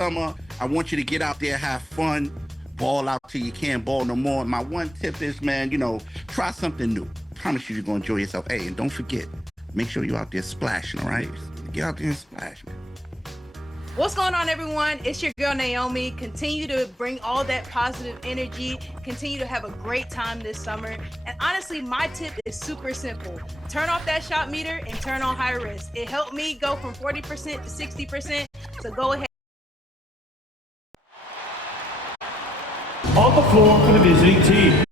summer. I want you to get out there, have fun, ball out till you can't ball no more. My one tip is, man, try something new. Promise you're going to enjoy yourself. Hey, and don't forget, make sure you're out there splashing, all right? Get out there and splash, man. What's going on, everyone? It's your girl, Naomi. Continue to bring all that positive energy. Continue to have a great time this summer. And honestly, my tip is super simple. Turn off that shot meter and turn on high risk. It helped me go from 40% to 60%. So go ahead. On the floor for the visiting team.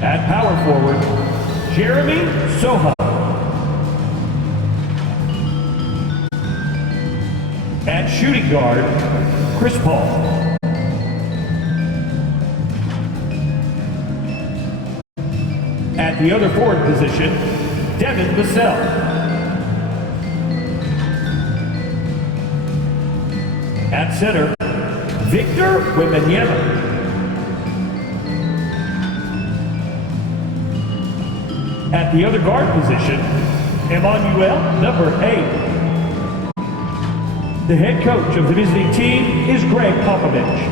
At power forward, Jeremy Soha. At shooting guard, Chris Paul. At the other forward position, Devin Vassell. At center, Victor Wembanyama. At the other guard position, Emmanuel, number 8. The head coach of the visiting team is Greg Popovich.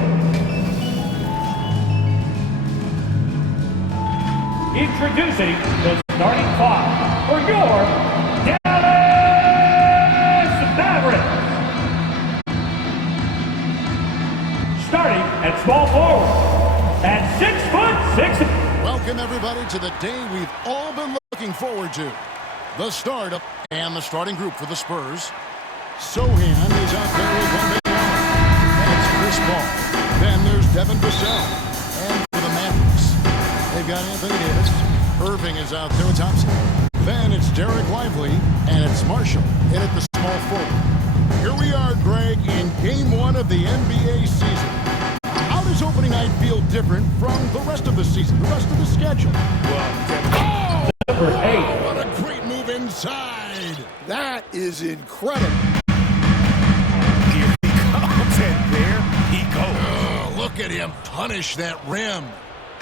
Introducing the starting five for your Dallas Mavericks. Starting at small forward at 6'6". Welcome everybody to the day we've all been looking forward to. The start and the starting group for the Spurs. Sohan is out there with Wembanyama. That's Chris Paul. Then there's Devin Vassell. And for the Mavericks, they've got Anthony Davis. Irving is out there with Thompson. Then it's Derek Lively, and it's Marshall in at the small forward. Here we are, Greg, in Game 1 of the NBA season. How does opening night feel different from the rest of the season, the rest of the schedule? Well, number 8. What a great move inside. That is incredible. Look at him punish that rim.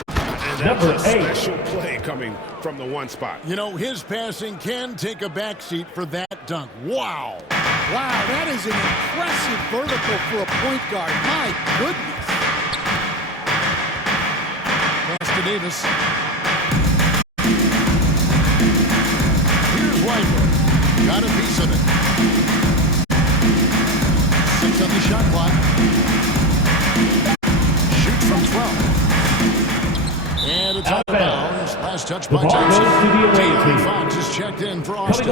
And that's a special play coming from the one spot. His passing can take a backseat for that dunk. Wow. Wow, that is an impressive vertical for a point guard. My goodness. Pass to Davis. Here's Lively. Got a piece of it. 6 on the shot clock. Shoots from 12. And it's out of bounds. Last touch by Thompson. De'Aaron Fox is checked in for Austin.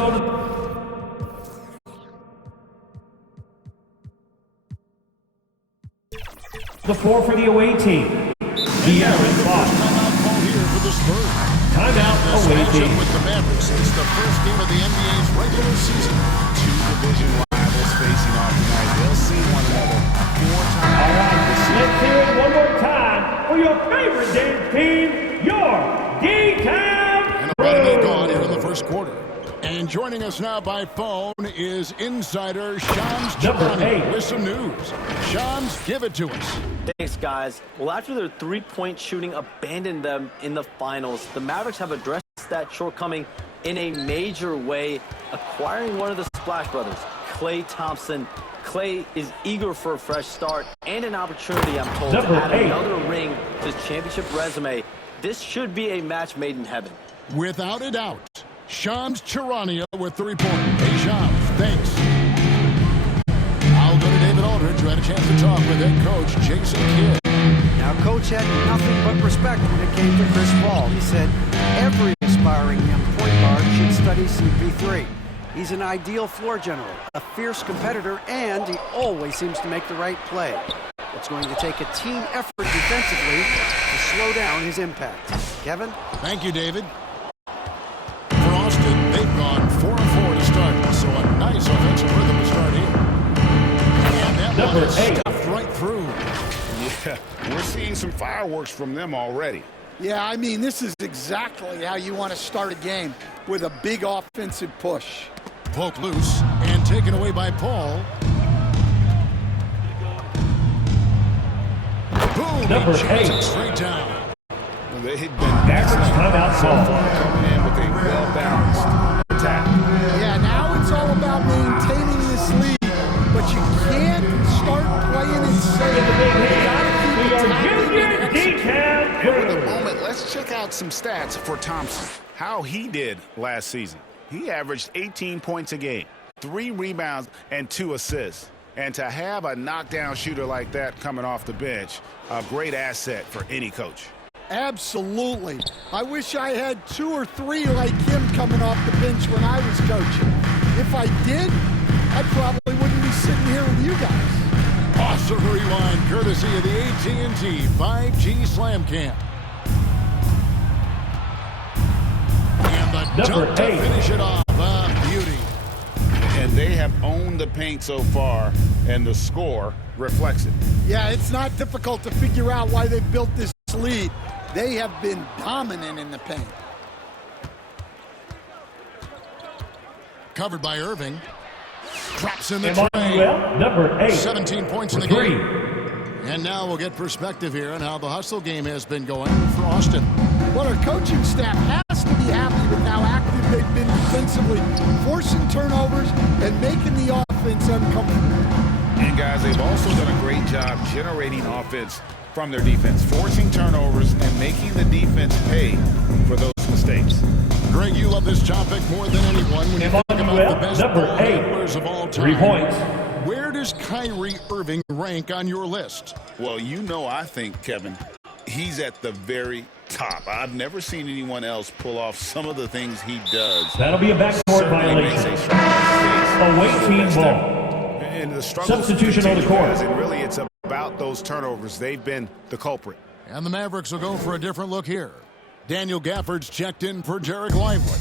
The 4 for the away team. De'Aaron Fox. Timeout call here for the Spurs. Timeout away team. With the Mavericks. It's the first game of the NBA's regular season. 2 division rivals facing off tonight. They'll see one another 4 times. All right, let's hear it one more time for your favorite damn team, your D-Town. And about a minute gone here in the first quarter. And joining us now by phone is insider Shams Charania with some news. Shams, give it to us. Thanks, guys. Well, after their three-point shooting abandoned them in the finals, the Mavericks have addressed that shortcoming in a major way, acquiring one of the Splash Brothers, Klay Thompson. Klay is eager for a fresh start and an opportunity, I'm told, to add another ring to his championship resume. This should be a match made in heaven. Without a doubt. Shams Charania with the report. Hey, Shams, thanks. I'll go to David Aldridge, who had a chance to talk with head coach Jason Kidd. Now, Coach had nothing but respect when it came to Chris Paul. He said every aspiring young point guard should study CP3. He's an ideal floor general, a fierce competitor, and he always seems to make the right play. It's going to take a team effort defensively to slow down his impact. Kevin? Thank you, David. For Austin, they've gone 4-4 to start, so a nice offensive rhythm to start here. And that one is stuffed right through. Yeah, we're seeing some fireworks from them already. Yeah, I mean, this is exactly how you want to start a game, with a big offensive push. Poke loose and taken away by Paul. Boom! Number 8. Straight down. Well, they've been Mavericks timeout so far, coming in with a well-balanced attack. Yeah, now it's all about maintaining this lead. out some stats for Thompson. How he did last season. He averaged 18 points a game, 3 rebounds, and 2 assists. And to have a knockdown shooter like that coming off the bench, a great asset for any coach. Absolutely. I wish I had 2 or 3 like him coming off the bench when I was coaching. If I did, I probably wouldn't be sitting here with you guys. Awesome rewind, courtesy of the AT&T 5G Slam Cam. And the dunk to finish it off. Beauty. And they have owned the paint so far, and the score reflects it. Yeah, it's not difficult to figure out why they built this lead. They have been dominant in the paint. Covered by Irving. Drops in the Emmanuel, number 8. 17 points in the game. And now we'll get perspective here on how the hustle game has been going for Austin. Well, our coaching staff has to be happy with how active they've been defensively, forcing turnovers and making the offense uncomfortable. And guys, they've also done a great job generating offense from their defense, forcing turnovers and making the defense pay for those mistakes. Greg, you love this topic more than anyone when you think about the best ball handlers of all time. 3 points. Where does Kyrie Irving rank on your list? Well, you know, I think, Kevin, he's at the very top. I've never seen anyone else pull off some of the things he does. That'll be a backcourt violation. Away team ball. And the Substitution on the court. And really, it's about those turnovers. They've been the culprit. And the Mavericks will go for a different look here. Daniel Gafford's checked in for Jarek Lively.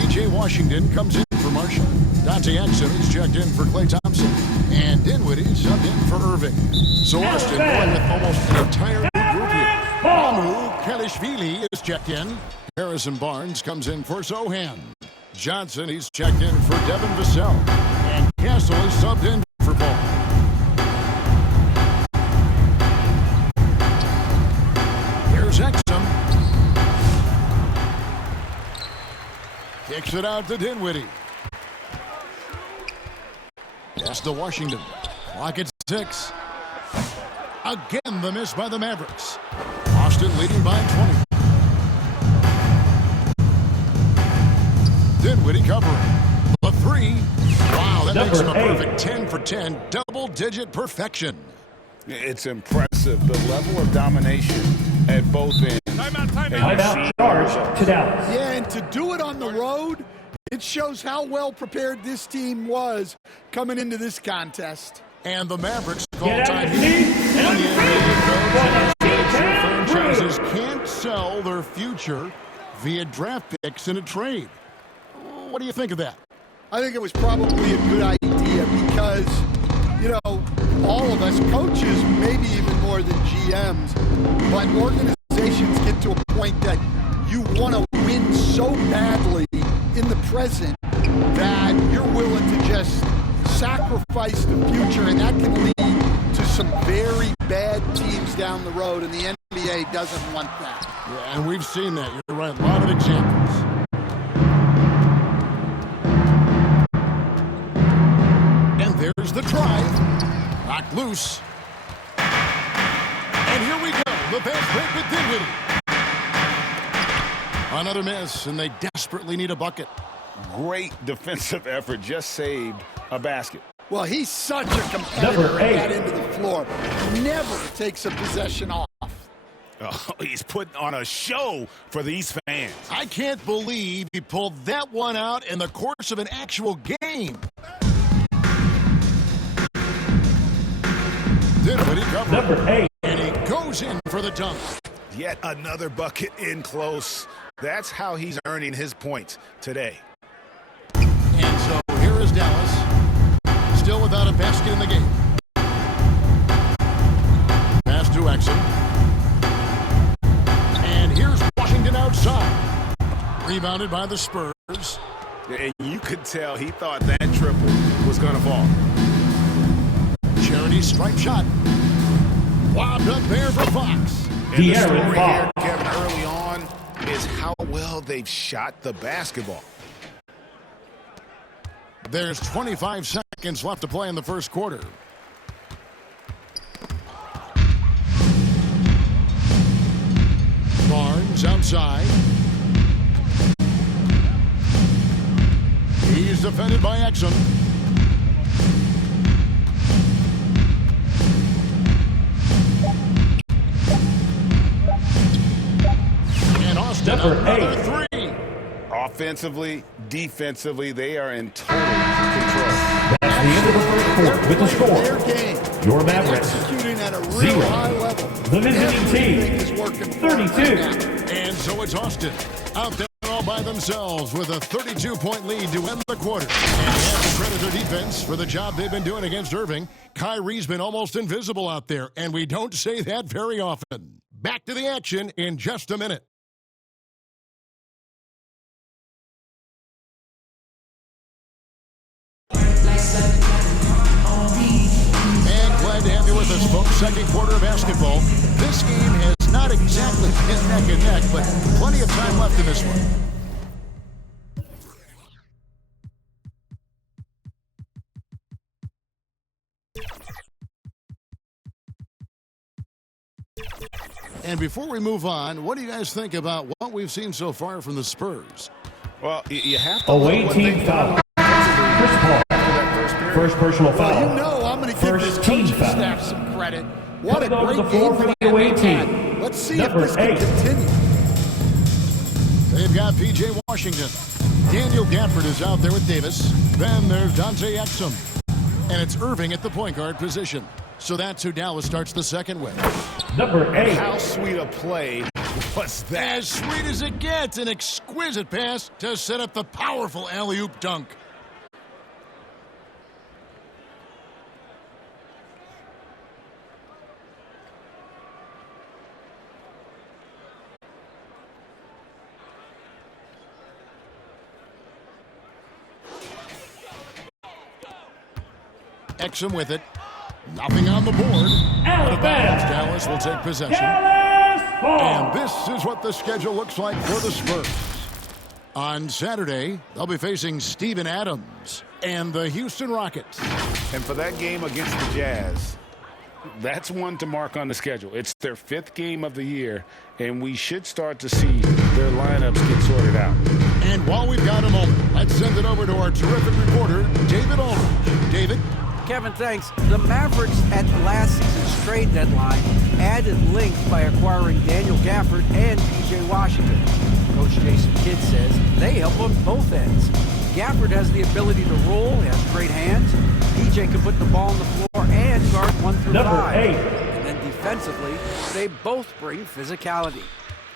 P.J. Washington comes in for Marshall. Dante Exum is checked in for Klay Thompson. And Dinwiddie subbed in for Irving. So Austin going with almost an entire new group here. Amu Kelishvili is checked in. Harrison Barnes comes in for Zohan. Johnson, he's checked in for Devin Vassell. And Castle is subbed in for Paul. Here's Exum. Kicks it out to Dinwiddie. Pass to Washington. Clock at 6. Again, the miss by the Mavericks. Austin leading by 20. Dinwiddie covering. The 3. Wow, that makes him a perfect 10 for 10. Double-digit perfection. It's impressive, the level of domination at both ends. Timeout charge to Dallas. Yeah, and to do it on the road, it shows how well prepared this team was coming into this contest. And the Mavericks call time here. And the NBA franchises can't sell their future via draft picks in a trade. What do you think of that? I think it was probably a good idea because, you know, all of us coaches, maybe even more than GMs, but organizations get to a point that you want to win so badly in the present that you're willing to just sacrifice the future, and that can lead to some very bad teams down the road, and the NBA doesn't want that. Yeah, and we've seen that. You're right. A lot of examples. And there's the drive. Knocked loose. And here we go. The fast break with Dinwiddie. Another miss, and they desperately need a bucket. Great defensive effort, just saved a basket. Well, he's such a competitor at that end of the floor. Never takes a possession off. Oh, he's putting on a show for these fans. I can't believe he pulled that one out in the course of an actual game. Dinwiddie covering. Number 8. And he goes in for the dunk. Yet another bucket in close. That's how he's earning his points today. And so here is Dallas, still without a basket in the game. Pass to Exum. And here's Washington outside. Rebounded by the Spurs. And you could tell he thought that triple was going to fall. Charity stripe shot. Lobbed up there for Fox. And the story here, Kevin, early on is how well they've shot the basketball. There's 25 seconds left to play in the first quarter. Barnes Adams outside. He's defended by Exum. And Austin another three. Offensively, defensively, they are in total control. That's the end of the first quarter with the Their score. game. Your Mavericks, Executing at a real 0. high level. The visiting team, Everything is working for them 32. right now. And so it's Austin out there all by themselves with a 32-point lead to end the quarter. And have to credit their defense for the job they've been doing against Irving. Kyrie's been almost invisible out there, and we don't say that very often. Back to the action in just a minute. And glad to have you with us, folks. Second quarter of basketball. This game has not exactly been neck and neck, but plenty of time left in this one. And before we move on, what do you guys think about what we've seen so far from the Spurs? Well, you have to Away look what team they foul. done Chris Paul. after that first period. First personal foul. Well, you know I'm going to give First this team coaching foul. staff some credit. What a Coming onto great the floor game for the plan away they've team. had. Let's see Number if this can 8. continue. They've got P.J. Washington. Daniel Gafford is out there with Davis. Then there's Dante Exum. And it's Irving at the point guard position. So that's who Dallas starts the second with. Number 8. How sweet a play was that? As sweet as it gets, an exquisite pass to set up the powerful alley-oop dunk. Exum with it. Nothing on the board. Out of bounds. Dallas will take possession. Dallas ball. And this is what the schedule looks like for the Spurs. On Saturday, they'll be facing Steven Adams and the Houston Rockets. And for that game against the Jazz, that's one to mark on the schedule. It's their 5th game of the year, and we should start to see their lineups get sorted out. And while we've got a moment, let's send it over to our terrific reporter, David Aldridge. David? Kevin, thanks. The Mavericks at last season's trade deadline added length by acquiring Daniel Gafford and P.J. Washington. Coach Jason Kidd says they help on both ends. Gafford has the ability to roll, he has great hands. P.J. can put the ball on the floor and guard 1 through Number 5. 8. And then defensively, they both bring physicality.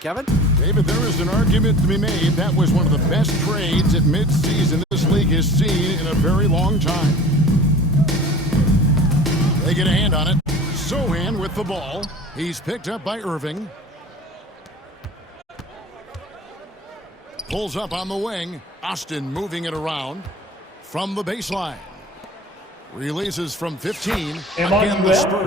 Kevin? David, there is an argument to be made. That was one of the best trades at midseason this league has seen in a very long time. They get a hand on it. Sohan with the ball. He's picked up by Irving. Pulls up on the wing. Austin moving it around from the baseline. Releases from 15. Again, the Spurs